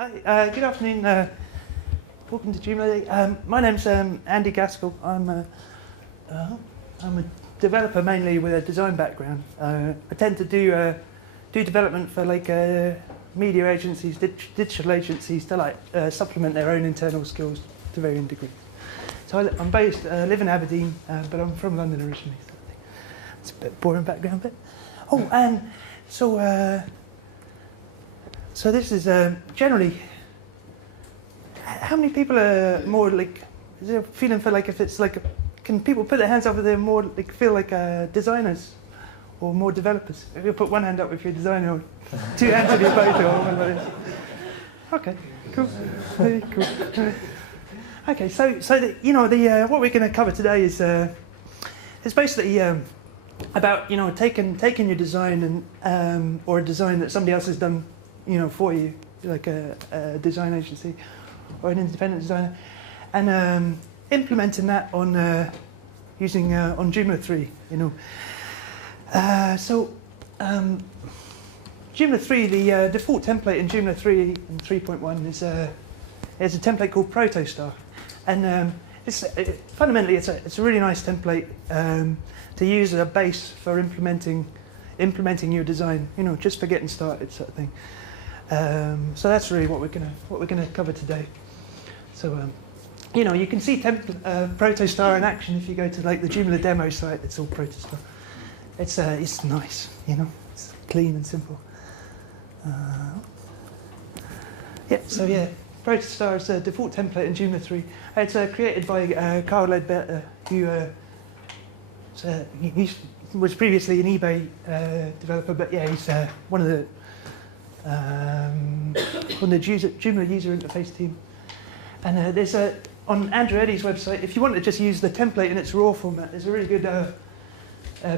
Hi, good afternoon. Welcome to Joomla. My name's Andy Gaskell. I'm a developer mainly with a design background. I tend to do development for media agencies, digital agencies to supplement their own internal skills to varying degrees. So I'm based, live in Aberdeen, but I'm from London originally. So it's a bit boring background bit. Oh, and so this is generally, how many people are more is there a feeling for if it's can people put their hands up if they're more feel like designers or more developers? If you put one hand up if you're a designer, or two hands if you're both, or one like this. Okay, cool. Very cool. Okay, so what we're going to cover today is basically about taking your design and or a design that somebody else has done for you, like a design agency or an independent designer, and implementing that on using on Joomla 3. Joomla 3, the default template in Joomla 3 and 3.1 is a template called Prostar, and fundamentally it's a really nice template to use as a base for implementing your design. Just for getting started, sort of thing. So that's really what we're gonna cover today. So you can see Prostar in action if you go to the Joomla demo site. It's all Prostar. It's nice, it's clean and simple. Prostar is a default template in Joomla 3. It's created by Carl Ledbetter, who he was previously an eBay developer, but yeah, he's one of the Joomla user interface team. And there's on Andrew Eddy's website, if you want to just use the template in its raw format, there's a really good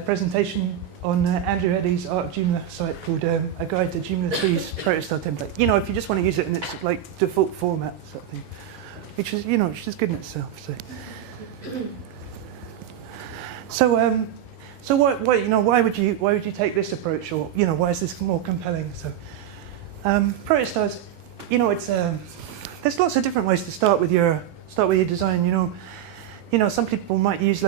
presentation on Andrew Eddy's Art of Joomla site called A Guide to Joomla 3's Prostar template. If you just want to use it in its default format, sort of thing, which is good in itself. So why would you take this approach, or why is this more compelling? So Prostar's, it's there's lots of different ways to start with your design. Some people might use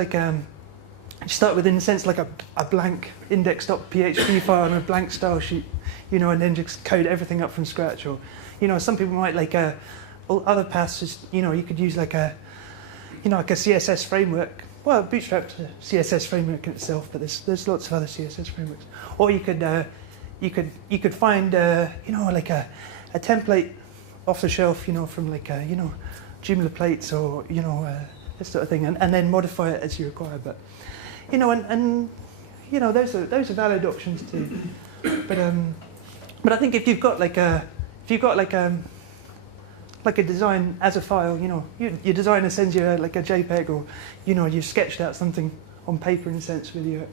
start with, in a sense, a blank index.php file and a blank style sheet, and then just code everything up from scratch. Or some people might other paths is you could use a CSS framework. Well, Bootstrap CSS framework in itself, but there's lots of other CSS frameworks. Or you could find a template off the shelf, from Joomla plates or this sort of thing, and then modify it as you require. But those are valid options too. But I think if you've got a design as a file, your designer sends you a JPEG, or you've sketched out something on paper in a sense with your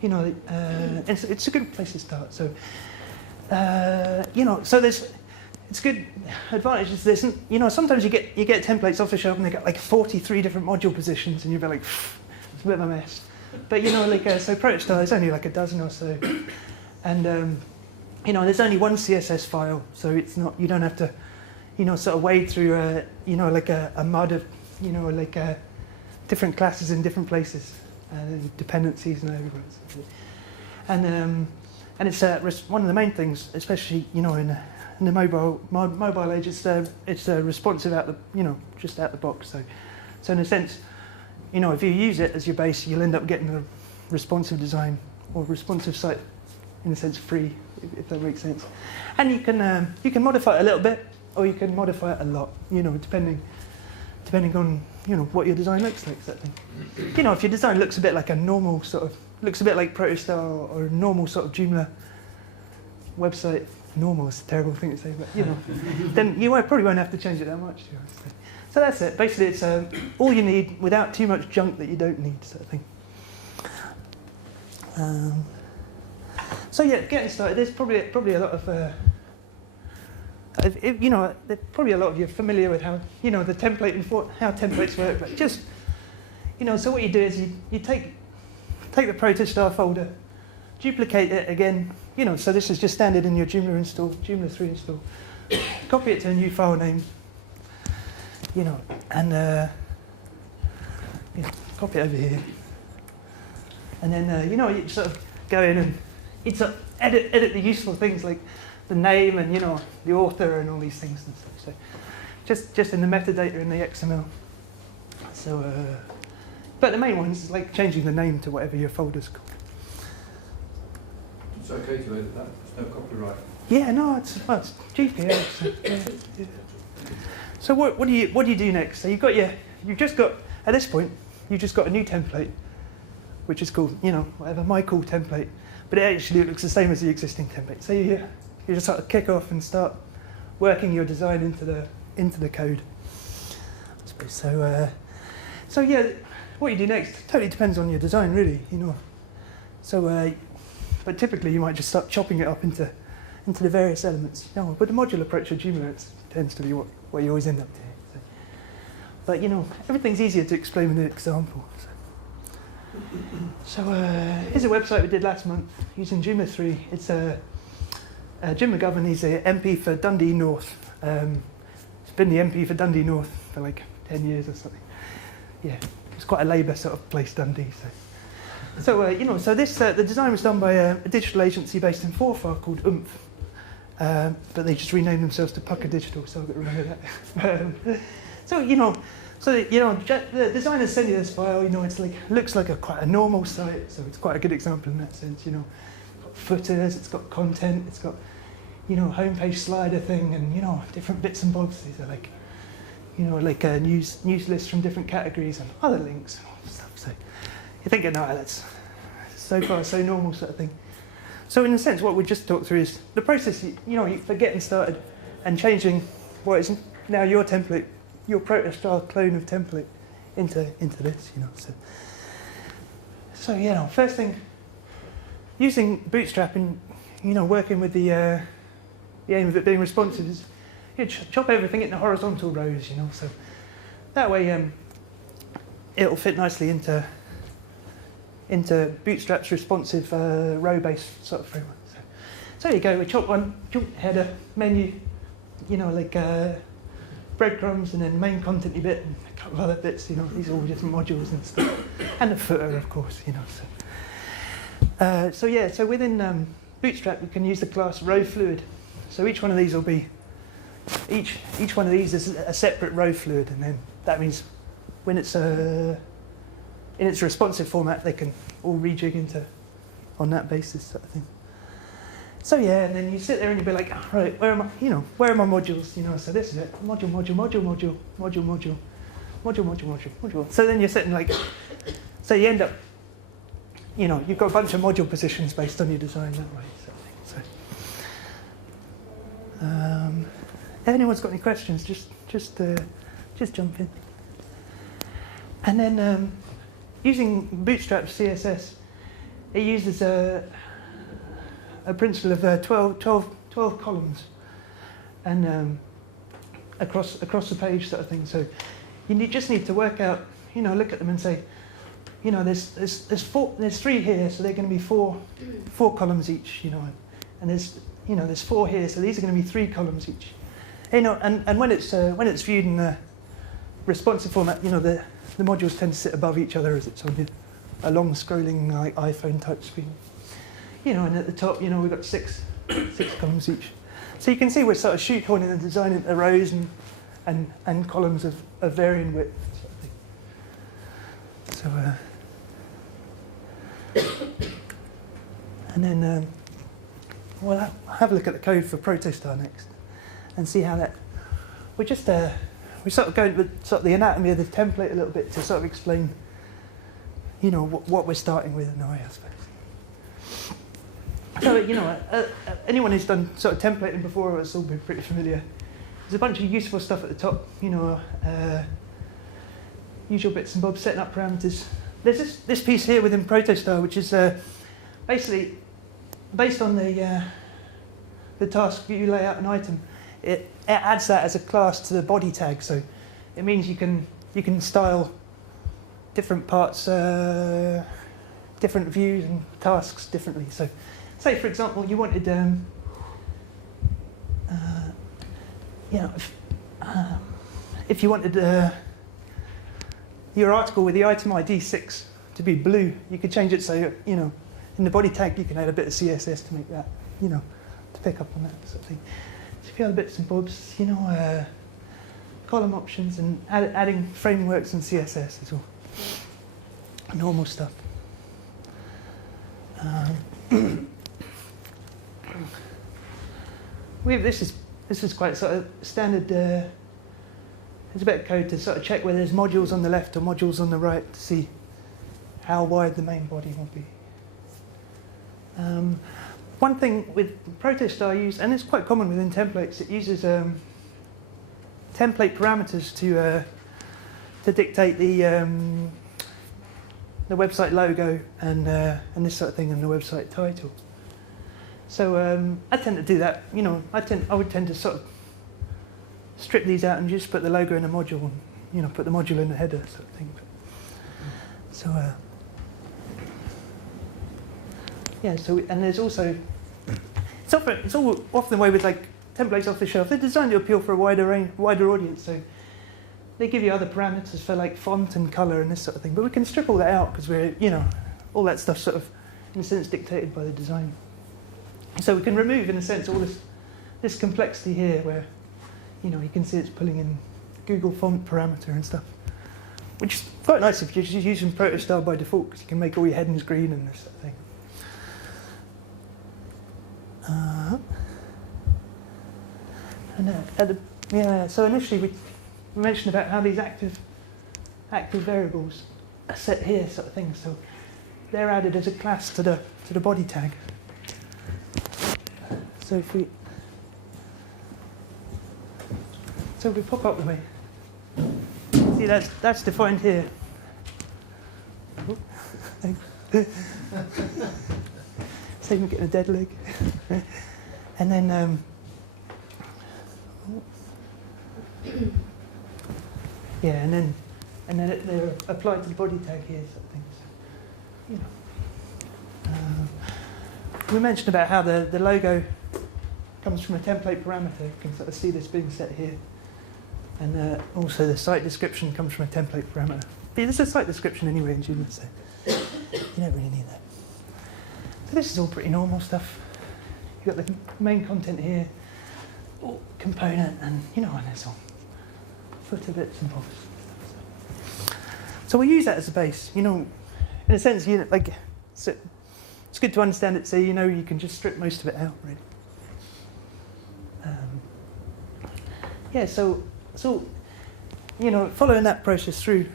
it's a good place to start. So so it's good advantages. There's sometimes you get templates off the shelf and they got 43 different module positions, and you'll be like, it's a bit of a mess. But so Prostar is only a dozen or so, and there's only one CSS file, so it's not, you don't have to sort of wade through a mud of different classes in different places, dependencies and everything. And it's one of the main things, especially in the mobile age. It's responsive out the just out the box. So in a sense, if you use it as your base, you'll end up getting a responsive design or responsive site, in a sense, free, if that makes sense. And you can modify it a little bit, or you can modify it a lot, depending on what your design looks like, sort of thing. If your design looks a bit like a normal looks a bit like Prostar or a normal sort of Joomla website. Normal is a terrible thing to say, but then you probably won't have to change it that much. So that's it. Basically, it's all you need without too much junk that you don't need, sort of thing. So yeah, getting started. There's probably a lot of probably a lot of you are familiar with how the template and how templates work. But just so what you do is you take the Prostar folder, duplicate it again. So this is just standard in your Joomla 3 install. copy it to a new file name, you know, and you know, copy it over here. And then, you know, you sort of go in and you sort of edit the useful things like the name and, you know, the author and all these things and stuff. So just in the metadata in the XML. So, but the main one is like changing the name to whatever your folder's called. It's okay to edit that. There's no copyright. Yeah, no, it's GPL. So, yeah. So what do you do next? So you've just got at this point you've just got a new template, which is called, you know, whatever, my cool template, but it actually looks the same as the existing template. So you just sort of kick off and start working your design into the code. I suppose so. So yeah, what you do next totally depends on your design, really, you know. So, but typically you might just start chopping it up into the various elements. You know, with the modular approach of Joomla, it tends to be what you always end up doing. So. But you know, everything's easier to explain with an example. So here's a website we did last month using Joomla 3. It's Jim McGovern. He's a MP for Dundee North. He's been the MP for Dundee North for like 10 years or something. Yeah, it's quite a Labour sort of place, Dundee. So you know, so this the design was done by a digital agency based in Forfar called Oomph, but they just renamed themselves to Pucker Digital, so I've got to remember that. So you know, the designers send you this file. You know, it's like looks like quite a normal site, so it's quite a good example in that sense. You know, it's got footers, it's got content, it's got, you know, homepage slider thing, and you know, different bits and bobs. These are like, you know, like news lists from different categories and other links and stuff. So you're thinking, no, that's so far so normal sort of thing. So in a sense, what we just talked through is the process, you know, for getting started and changing what is now your template, your Prostar clone of template into this, you know. So you know, first thing, using Bootstrap and, you know, working with the aim of it being responsive is you chop everything into horizontal rows, you know. So that way, it'll fit nicely into Bootstrap's responsive row-based sort of framework. So there you go. We chop one header, menu, you know, like breadcrumbs, and then main content-y bit, and a couple of other bits. You know, these are all different modules and stuff, and the footer, of course. You know. So yeah. So within Bootstrap, we can use the class rowFluid. So each one of these will be each one of these is a separate rowFluid, and then that means when it's in its responsive format, they can all rejig into on that basis sort of thing. So yeah, and then you sit there and you be like, oh, right, where are my modules? You know, so this is it. Module. So then you're sitting like, so you end up, you know, you've got a bunch of module positions based on your design that way sort of thing. So, if anyone's got any questions, just jump in. And then using Bootstrap CSS, it uses a principle of 12 columns, and across the page sort of thing. So you just need to work out, you know, look at them and say, you know, there's three here, so they're going to be four columns each, you know, and there's four here, so these are going to be 3 columns each. You know, and when it's viewed in the responsive format, you know, the modules tend to sit above each other as it's on a long scrolling like iPhone type screen. You know, and at the top, you know, we've got six columns each. So you can see we're sort of shoehorning the design into rows and columns of varying width. Sort of thing. So, and then we'll have a look at the code for Prostar next and see how that. We sort of go into sort of the anatomy of the template a little bit to sort of explain, you know, what we're starting with in a way, I suppose. So, you know, anyone who's done sort of templating before will still be pretty familiar. There's a bunch of useful stuff at the top, you know, usual bits and bobs, setting up parameters. There's this piece here within Prostar, which is basically based on the task view layout and item. It adds that as a class to the body tag, so it means you can style different parts, different views and tasks differently. So, say for example, you wanted you know, if you wanted your article with the item ID 6 to be blue, you could change it so, you know, in the body tag you can add a bit of CSS to make that, you know, to pick up on that sort of thing. So a few other bits and bobs, you know, column options and adding frameworks and CSS as well. Normal stuff. This is quite sort of standard. There's a bit of code to sort of check whether there's modules on the left or modules on the right to see how wide the main body will be. One thing with Prostar I use, and it's quite common within templates, it uses template parameters to dictate the website logo and this sort of thing, and the website title. So I tend to do that. You know, I would tend to sort of strip these out and just put the logo in a module, and, you know, put the module in the header sort of thing. So yeah. So and there's also it's all often the way with like templates off the shelf. They're designed to appeal for a wider audience. So they give you other parameters for like font and color and this sort of thing. But we can strip all that out because we're, you know, all that stuff sort of in a sense dictated by the design. So we can remove, in a sense, all this complexity here where, you know, you can see it's pulling in Google font parameter and stuff, which is quite nice if you're just using Prostar by default because you can make all your headings green and this sort of thing. So initially we mentioned about how these active variables are set here, sort of thing. So they're added as a class to the body tag. So if we pop up the way, see that's defined here. Save me getting a dead leg. And then yeah, and then they're applied to the body tag here, sort of thing. So, you know, we mentioned about how the logo comes from a template parameter. You can sort of see this being set here, and also the site description comes from a template parameter. But there's a site description anyway in Joomla, so you don't really need that. So this is all pretty normal stuff. You've got the main content here, component, and you know, and there's all footer bits and bobs. So we use that as a base. You know, in a sense, you know, like, so it's good to understand it, so you know you can just strip most of it out, really. Yeah, so you know, following that process through,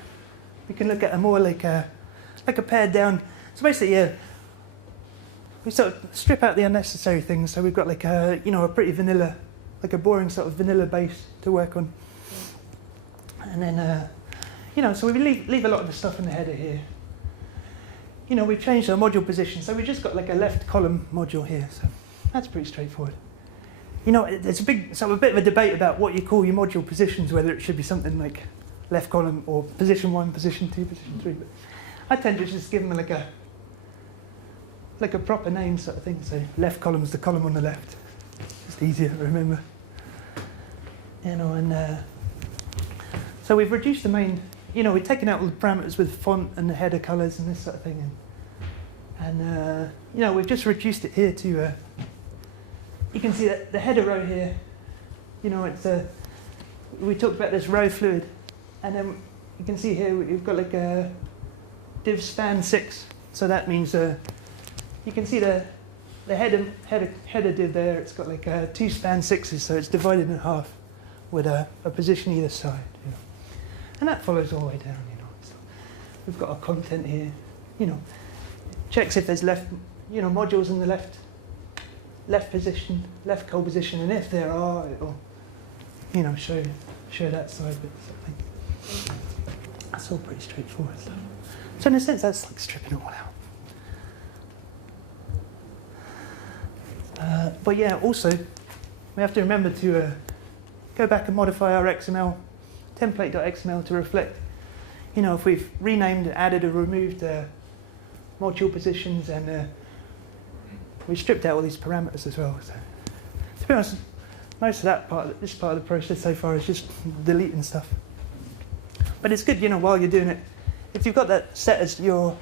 we can look at a more like a pared down. So basically, yeah, we sort of strip out the unnecessary things. So we've got like a, you know, a pretty vanilla, like a boring sort of vanilla base to work on. And then, you know, so we leave a lot of the stuff in the header here. You know, we've changed our module position, so we've just got like a left column module here. So that's pretty straightforward. You know, there's a bit of a debate about what you call your module positions, whether it should be something like left column or position 1, position 2, position 3. But I tend to just give them like a proper name sort of thing. So left column is the column on the left. Just easier to remember. You know, and so we've reduced the main. You know, we've taken out all the parameters with font and the header colors and this sort of thing, and you know, we've just reduced it here to. You can see that the header row here. You know, it's we talked about this row fluid, and then you can see here we've got like a div span 6. So that means you can see the header div there. It's got like 2 span 6s, so it's divided in half with a position either side. You know. And that follows all the way down, you know. So we've got our content here, you know. Checks if there's left, you know, modules in the left position, left col position, and if there are, it'll, you know, show that side bit sort of thing. That's all pretty straightforward stuff. So in a sense, that's like stripping it all out. But yeah, also we have to remember to go back and modify our XML. Template.xml to reflect, you know, if we've renamed, added or removed module positions, and we stripped out all these parameters as well. So, to be honest, most of that part, this part of the process so far is just deleting stuff. But it's good, while you're doing it, if you've got that set as your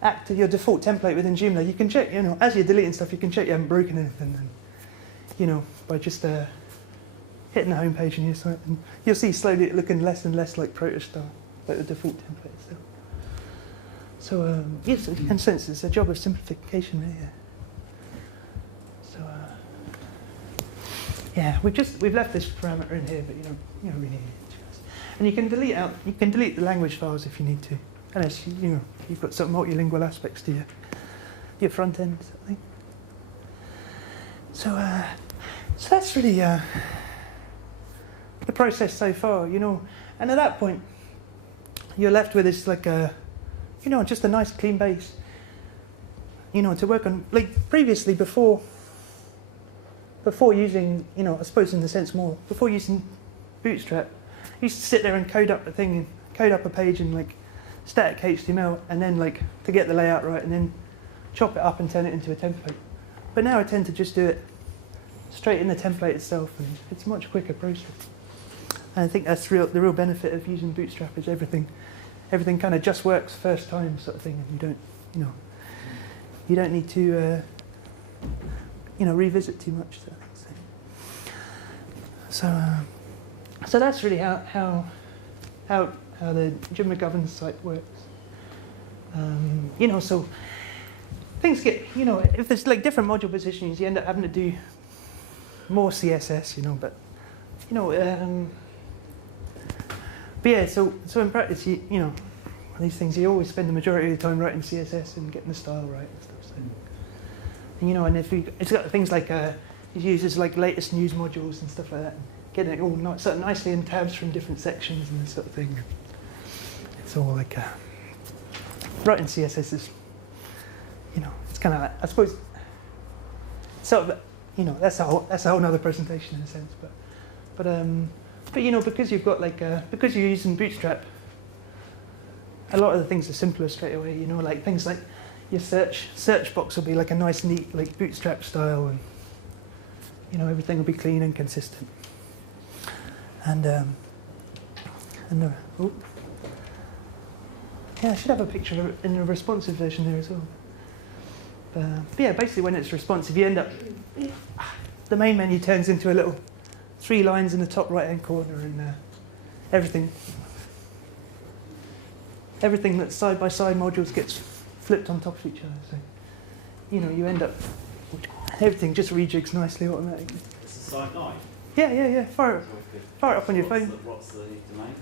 default template within Joomla, you can check, as you're deleting stuff, you can check you haven't broken anything, and, by just hitting the home page and you'll see slowly it looking less and less like Prostar, like the default template still. So yes, in a sense, it's a job of simplification, really. Yeah. So yeah, we've left this parameter in here, but you don't really need it. And you can delete the language files if you need to, unless you've got some multilingual aspects to your front end, sort of thing. So that's really the process so far, and at that point you're left with this just a nice clean base, to work on. Like previously, before using, I suppose in the sense more, before using Bootstrap, I used to sit there and code up a page in static HTML, and then to get the layout right, and then chop it up and turn it into a template. But now I tend to just do it straight in the template itself, and it's a much quicker process. And I think that's the real benefit of using Bootstrap is everything kind of just works first time, sort of thing, and you don't need to revisit too much. So that's really how the Jim McGovern's site works. So things get, if there's different module positionings, you end up having to do more CSS, but yeah, so in practice, these things, you always spend the majority of the time writing CSS and getting the style right and stuff. So, and if it's got things like it uses latest news modules and stuff like that, and getting it all sort of nicely in tabs from different sections and this sort of thing. It's all writing CSS is, it's kind of I suppose, sort of, that's a whole other presentation in a sense, but because you've got because you're using Bootstrap, a lot of the things are simpler straight away. Things like your search box will be a nice, neat Bootstrap style, and everything will be clean and consistent. And yeah, I should have a picture of it in the responsive version there as well. But yeah, basically when it's responsive, you end up the main menu turns into a little 3 lines in the top right-hand corner, and everything that's side-by-side modules gets flipped on top of each other. So, you end up, everything just rejigs nicely automatically. It's a site 9? Yeah. Fire it up on your phone. What's the domain?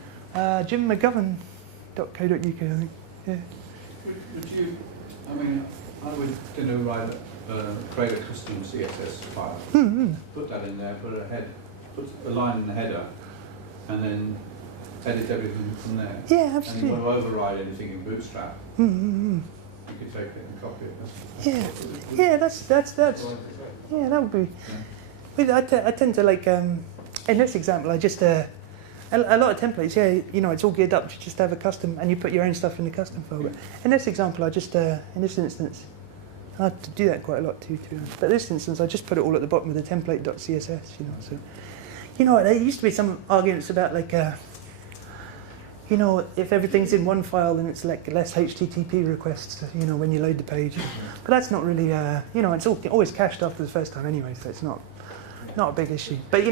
jimmcgovern.co.uk, I think. Yeah. Would you, I would create a custom CSS file, put that in there, put a line in the header, and then edit everything from there. Yeah, absolutely. And you want to override anything in Bootstrap, you could take it and copy it. That's yeah, that would be. Yeah. I tend to in this example, I just a lot of templates. Yeah, it's all geared up to just have a custom, and you put your own stuff in the custom file. But in this example, I just in this instance, I have to do that quite a lot too. But this instance, I just put it all at the bottom of the template.css. So, there used to be some arguments about if everything's in one file, then it's less HTTP requests, when you load the page. But that's not really, it's always cached after the first time anyway, so it's not a big issue. But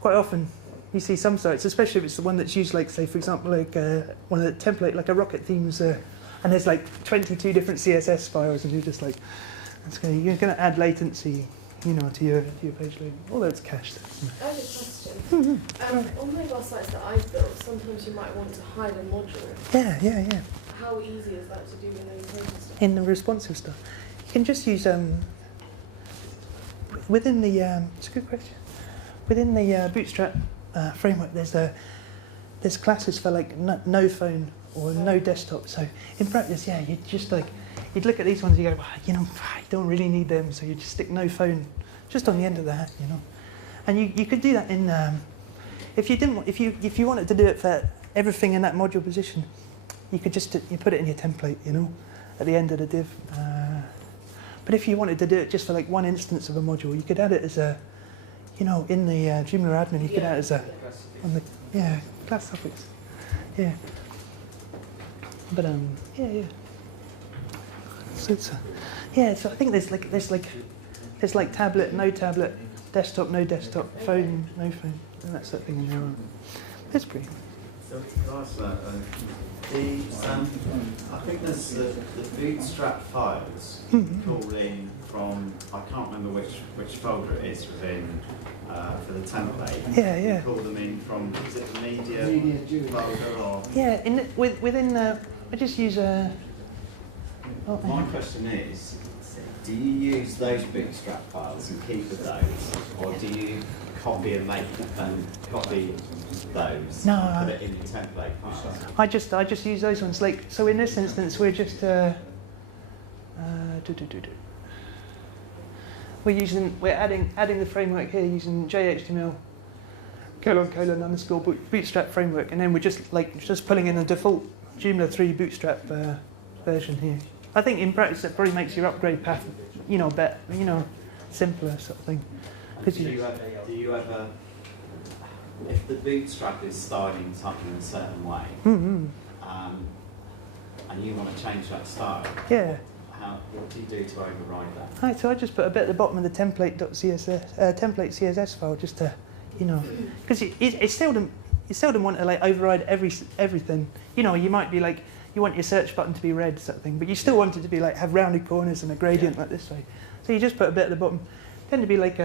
quite often you see some sites, especially if it's the one that's used, say for example, one of the template, a rocket themes, and there's 22 different CSS files, and you're just you're going to add latency, to your page loading, although it's cached. I have a question. On mobile sites that I've built, sometimes you might want to hide a module. Yeah. How easy is that to do in the responsive stuff? In the responsive stuff, you can just use within the. It's a good question. Within the Bootstrap framework, there's classes for no phone or no desktop. So in practice, yeah, you just you'd look at these ones and you go, I don't really need them, so you just stick no phone just on the end of the hat, And you could do that in if you wanted to do it for everything in that module position, you could just you put it in your template, at the end of the div. But if you wanted to do it just for like one instance of a module, you could add it as a, you know, in the Joomla admin, you could add it as a, on the, class suffix. Yeah. But yeah. So it's so I think there's like tablet, no tablet, desktop, no desktop, phone, no phone, and that sort of thing in there. It's pretty. So I think there's the Bootstrap files call in from, I can't remember which folder it is within for the template. Yeah. You call them in from, is it the media folder or? Yeah, within I just use a. My question is, do you use those Bootstrap files and keep with those, or do you copy and copy those and put it in your template files? I just use those ones. Like, so in this instance, we're just we're adding the framework here using JHTML : _bootstrap framework, and then we're just pulling in the default Joomla 3 Bootstrap version here. I think in practice it probably makes your upgrade path, better, simpler sort of thing. Do you ever, if the Bootstrap is styling something in a certain way, and you want to change that style, what do you do to override that? Right, so I just put a bit at the bottom of the template CSS file just to, because it seldom want to like override everything. You might be like, you want your search button to be red sort of thing, but you still want it to be like have rounded corners and a gradient like this way. So you just put a bit at the bottom, tend to be like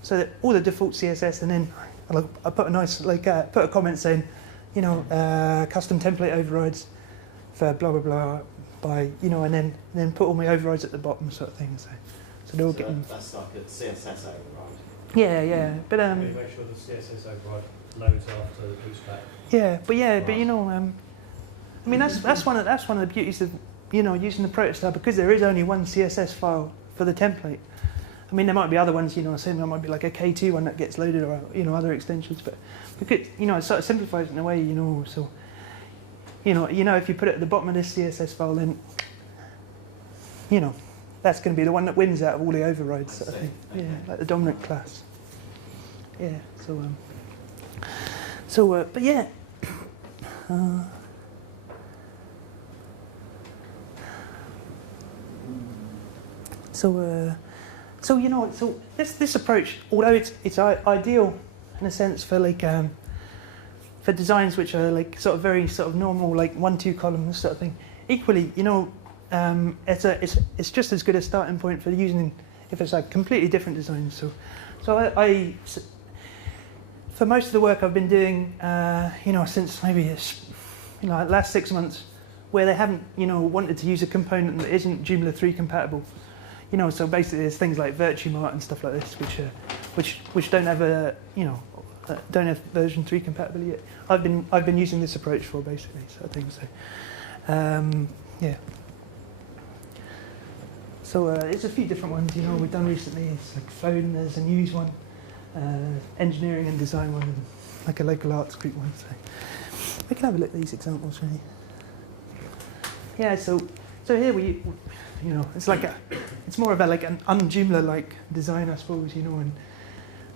so that all the default CSS, and then I put a nice put a comment saying, custom template overrides for blah blah blah by and then put all my overrides at the bottom sort of thing. So they're all getting. That's like a CSS override. Yeah, but make sure the CSS override loads after the Bootstrap. But I mean that's one of the beauties of using the Prostar, because there is only one CSS file for the template. I mean, there might be other ones, saying there might be like a K2 one that gets loaded, or other extensions, but because it sort of simplifies it in a way, so if you put it at the bottom of this CSS file, then that's going to be the one that wins out of all the overrides sort of thing. Yeah, like the dominant class. Yeah. But yeah. So this approach, although it's ideal in a sense for for designs which are like sort of very sort of normal, like 1-2 columns sort of thing. Equally, it's just as good a starting point for using if it's like completely different designs. So I for most of the work I've been doing, since maybe last 6 months, where they haven't wanted to use a component that isn't Joomla 3 compatible. So basically there's things like VirtueMart and stuff like this, which don't have don't have version 3 compatibility yet. I've been using this approach for basically sort of thing. So yeah. So it's a few different ones we've done recently. It's like phone, there's a news one, engineering and design one, and like a local arts group one. So we can have a look at these examples really. Yeah. So here we. It's more of like an un-Joomla like design, I suppose, and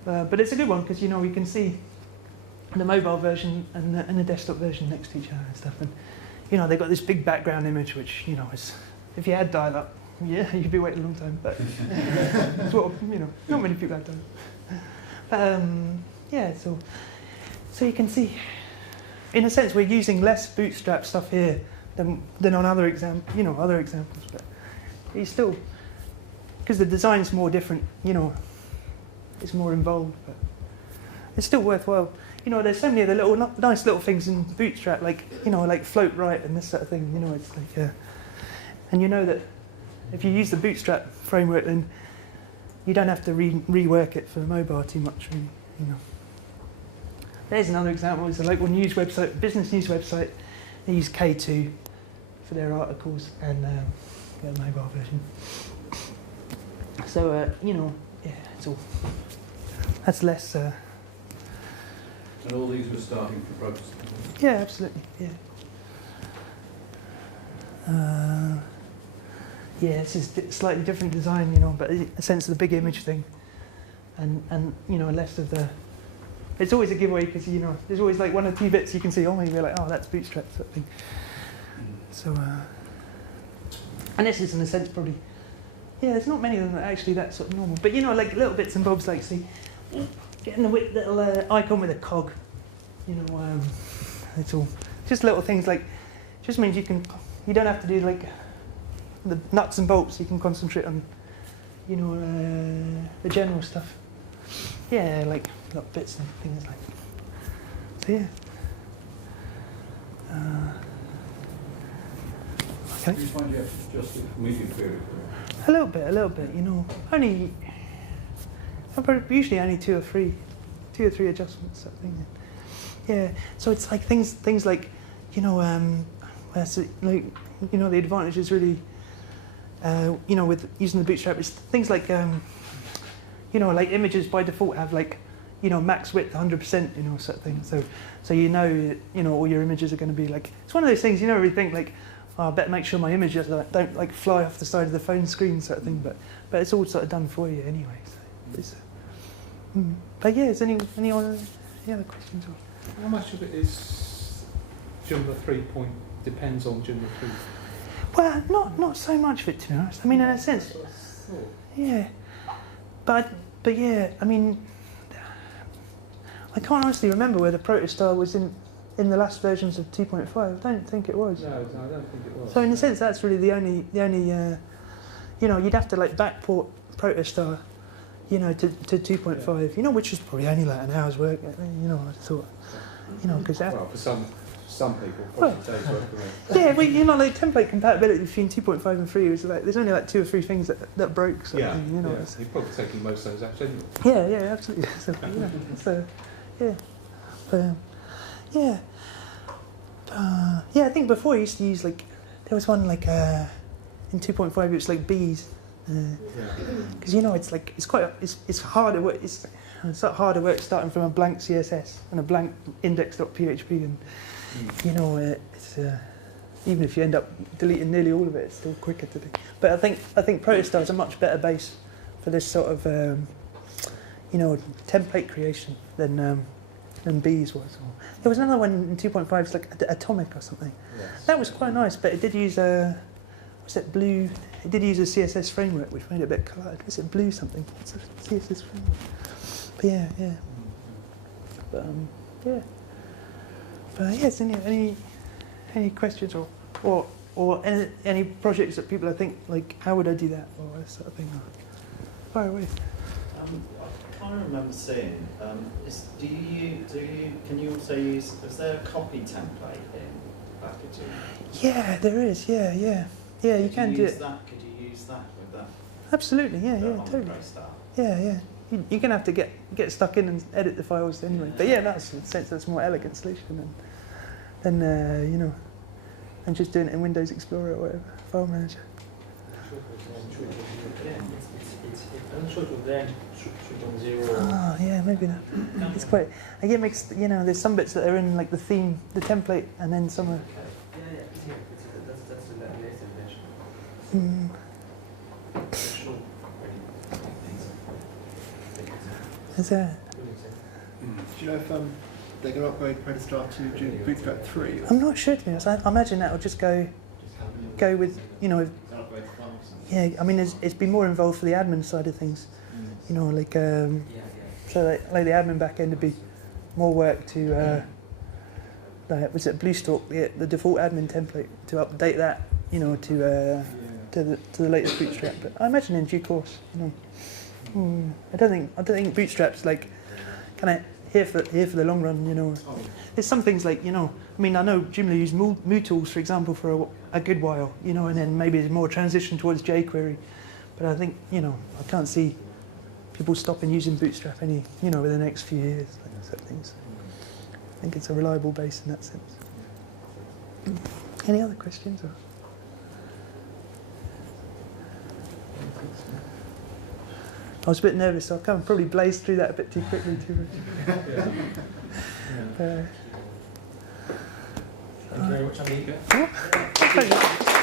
but it's a good one because we can see the mobile version and the desktop version next to each other and stuff, and they've got this big background image which is, if you had dial-up, you'd be waiting a long time, but it's what not many people have done. But so you can see, in a sense, we're using less Bootstrap stuff here than on other examples, but it's still, because the design's more different, it's more involved, but it's still worthwhile. There's so many of the nice little things in Bootstrap, like like float right and this sort of thing. It's like, and that if you use the Bootstrap framework, then you don't have to rework it for the mobile too much, really. There's another example. It's a local news website, business news website. They use K2 for their articles and the mobile version. So it's all. That's less. And all these were starting from Prostar. Yeah, absolutely. Yeah. yeah, this is slightly different design, you know, but in a sense of the big image thing, and you know, less of the. It's always a giveaway because you know there's always like one or two bits you can see. Oh, maybe you're like, oh, that's Bootstrap sort of thing. So, and this is in a sense probably. Yeah, there's not many of them that are actually that sort of normal. But you know, like little bits and bobs, like see, getting the little icon with a cog. You know, it's all just little things like. Just means you don't have to do like the nuts and bolts. You can concentrate on, you know, the general stuff. Yeah, like little bits and things like. So yeah. Okay. Do you find you have to adjust the medium period? A little bit. You know, only. Usually only two or three adjustments. Sort of thing. Yeah. So it's like things like, you know, like you know, the advantage is really, you know, with using the Bootstrap is things like, you know, like images by default have like, you know, max width 100%, you know, sort of thing. So you know, all your images are going to be like. It's one of those things you never really think like. Oh, I better make sure my images don't like fly off the side of the phone screen, sort of thing. But it's all sort of done for you anyway. So it's, but yeah, is any other questions? How much of it is Joomla 3 depends on Joomla 3? Well, not so much of it, to be honest. I mean, in a sense, yeah. But yeah, I mean, I can't honestly remember whether Prostar was in the last versions of 2.5. I don't think it was. No, I don't think it was. So in a sense, that's really the only you know, you'd have to like backport Prostar, you know, to 2.5. You know, which is probably only like an hour's work. You know, I thought, you know, because well, for some people, probably days work for me. Yeah, well, you know, like template compatibility between 2.5 and 3 was like there's only like 2 or 3 things that broke. Sort of thing, you know. Yeah. You're probably taking most of those apps Yeah, anyway. yeah, absolutely. So, yeah, so yeah, but, yeah. Yeah, I think before I used to use like there was one like in 2.5 it was like bees, because you know it's like it's harder work. It's harder work starting from a blank CSS and a blank index.php, and you know it's even if you end up deleting nearly all of it, it's still quicker to do. But I think Prostar is a much better base for this sort of you know, template creation than bees was. There was another one in 2.5, it's like Atomic or something. Yes. That was quite nice, but it did use a, was it Blue? It did use a CSS framework, which made it a bit cluttered. Was it Blue something? It's a CSS framework. But yeah. But yeah. But yes, any questions or any projects that people I think like, how would I do that or that sort of thing? Fire away. I can't remember seeing. Can you also use? Is there a copy template in packaging? Yeah, there is. Yeah. You can do it. Could you use that with that? Absolutely. Yeah, on totally. Prostar? Yeah. You're gonna have to get stuck in and edit the files anyway. But yeah, that's in a sense that's a more elegant solution than you know, and just doing it in Windows Explorer or whatever file manager. I'm sure it will then shoot on 0. Oh, yeah, maybe that. It's quite. I get mixed. You know, there's some bits that are in like the theme, the template, and then some are. That's the latest version. Is that? Do you know if they're going to upgrade Prostar to Bootstrap 3? I'm not sure to be honest. I imagine that will just go with, you know. Yeah, I mean, it's been more involved for the admin side of things. You know, like so like the admin backend would be more work to was it Bluestalk, the default admin template, to update that, you know, to the latest Bootstrap. But I imagine in due course, you know. I don't think Bootstrap's like kind of here for the long run, you know. There's some things like, you know, I mean, I know Joomla use MooTools, for example, for a good while, you know, and then maybe there's more transition towards jQuery. But I think, you know, I can't see people stopping using Bootstrap any, you know, over the next few years, like sort of things. I think it's a reliable base in that sense. Any other questions? Or? I was a bit nervous, so I can't probably blaze through that a bit too quickly. Thank you very much, Amiga. Thank you.